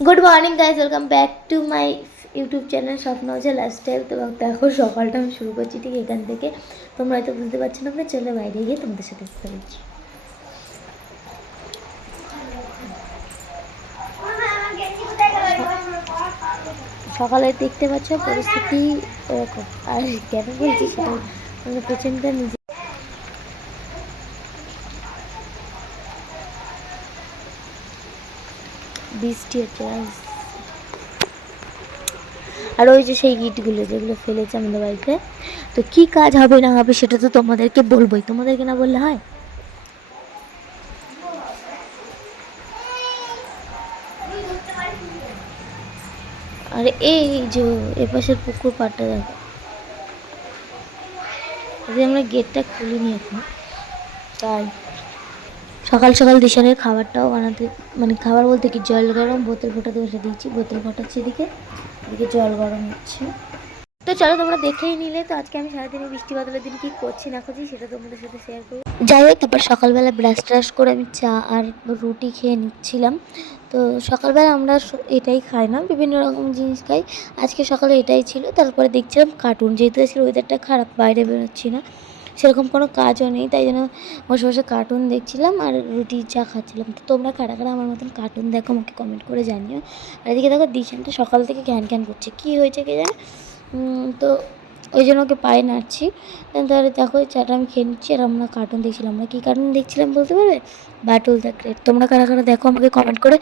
Good morning guys, welcome back to my YouTube channel স্বপ্ন হচ্ছে lifestyle. তো দেখো সকালটা আমি শুরু করছি ঠিক এখান থেকে। তোমরা হয়তো বুঝতে পারছো না, আমরা চলে বাইরে গিয়ে তোমাদের সাথে কথা বলছি। সকালে দেখতে পাচ্ছ পরিস্থিতি এরকম, আর কেন বলছি সেটা মানে পেছনটা নিজে বৃষ্টি হচ্ছে। আর ওই যে সেই ইটগুলো যেগুলো ফেলেছে আমাদের বাড়িতে, তো কী কাজ হবে না হবে সেটা তো তোমাদেরকে বলবোই, তোমাদেরকে না বললে হয়। আর এই যে এপাশের পুকুর পাড়টা দেখো, আমরা গেটটা খুলিনি এখন, তাই সকাল সকাল দিশানের খাবারটাও বানাতে, মানে খাবার বলতে কি জল গরম বোতল ফোটাতে বসে দিয়েছি, বোতল ফোটাচ্ছি এদিকে, এদিকে জল গরম হচ্ছে। তো চলো তোমরা দেখেই নিলে। তো আজকে আমি সারাদিনে বৃষ্টি বাদলের দিন কী করছি না করছি সেটা তোমাদের সাথে শেয়ার করবো। যাই হোক, তারপর সকালবেলা ব্রাশ ট্রাশ করে আমি চা আর রুটি খেয়ে নিচ্ছিলাম। তো সকালবেলা আমরা এটাই খাই না, বিভিন্ন রকম জিনিস খাই। আজকে সকালে এটাই ছিল। তারপরে দেখছিলাম কার্টুন, যেহেতু আজকে ওয়েদারটা খারাপ, বাইরে বেরোচ্ছি না, সেরকম কোনো কাজও নেই, তাই জন্য বসে বসে কার্টুন দেখছিলাম আর রুটি চা খাচ্ছিলাম। তো তোমরা কারা কারা আমার মতন কার্টুন দেখো আমাকে কমেন্ট করে জানিও। আর এদিকে দেখো দিশানটা সকাল থেকে ঘ্যান ঘ্যান করছে, কী হয়েছে কে জানে। তো ওই জন্য ওকে পায়ে নাড়ছি। তাহলে দেখো চাটা আমি খেয়ে নিচ্ছি আর আমরা কার্টুন দেখছিলাম। আমরা কী কার্টুন দেখছিলাম বলতে পারবে? Batul the great. তোমরা কারা কারা দেখো আমাকে কমেন্ট করে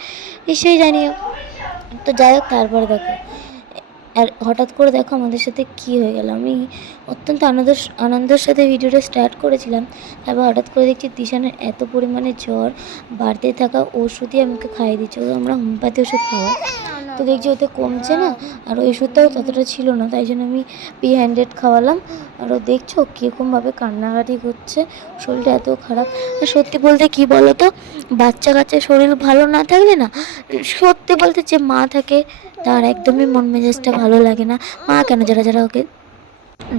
নিশ্চয়ই জানিও। তো যাই হোক, তারপরে দেখো আর হঠাৎ করে দেখো আমাদের সাথে কী হয়ে গেল। আমি অত্যন্ত আনন্দের সাথে ভিডিওটা স্টার্ট করেছিলাম, তারপর হঠাৎ করে দেখছি দিশানের এত পরিমাণে জ্বর, বাড়তে থাকা ওষুধই আমাকে খাইয়ে দিচ্ছে। আমরা হোমিওপ্যাথি ওষুধ খাওয়া, তো দেখছি ওতে কমছে না, আর ওই ওষুধটাও ততটা ছিল না, তাই জন্য আমি P100 খাওয়ালাম। আর ও দেখছো কীরকমভাবে কান্নাকাটি করছে, শরীরটা এত খারাপ। আর সত্যি বলতে কী বলো তো, বাচ্চা কাচ্চার শরীর ভালো না থাকলে না, সত্যি বলতে যে মা থাকে তার একদমই মন মেজাজটা ভালো লাগে না। মা কেন, যারা যারা ওকে,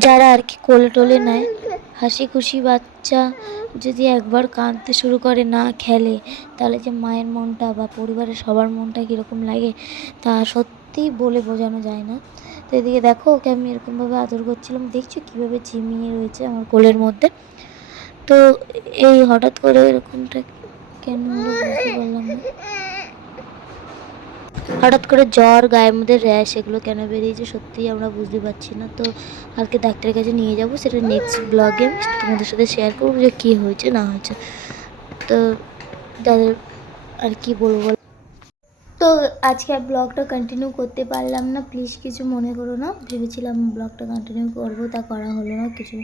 যারা আর কি কোলে টোলে নেয়, হাসি খুশি বাচ্চা যদি একবার কাঁদতে শুরু করে, না খেলে, তাহলে যে মায়ের মনটা বা পরিবারের সবার মনটা কীরকম লাগে তা সত্যিই বলে বোঝানো যায় না। তো এদিকে দেখো ওকে আমি এরকমভাবে আদর করছিলাম, দেখছো কীভাবে ঝিমিয়ে রয়েছে আমার কোলের মধ্যে। তো এই হঠাৎ করে এরকমটা কেন হলো বুঝতে পারলাম না। হঠাৎ করে জ্বর, গায়ের মধ্যে র্যাশ, এগুলো কেন বেরিয়েছে সত্যিই আমরা বুঝতে পারছি না। তো কালকে ডাক্তারের কাছে নিয়ে যাব, সেটা নেক্সট ব্লগে আমি তোমাদের সাথে শেয়ার করবো যে কী হয়েছে না হয়েছে। তো তাদের আর কি বলবো। তো আজকে আর ব্লগটা কন্টিনিউ করতে পারলাম না, প্লিজ কিছু মনে করো না। ভেবেছিলাম ব্লগটা কন্টিনিউ করবো, তা করা হলো না কিছু,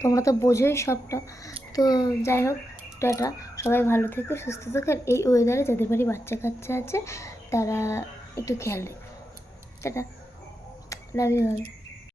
তোমরা তো বোঝোই সবটা। তো যাই হোক, টাটা, সবাই ভালো থেকো, সুস্থ থেকো। আর এই ওয়েদারে যাদের বাড়ি বাচ্চা কাচ্চা আছে তারা একটু খেয়াল রেখো। Tata, love you all.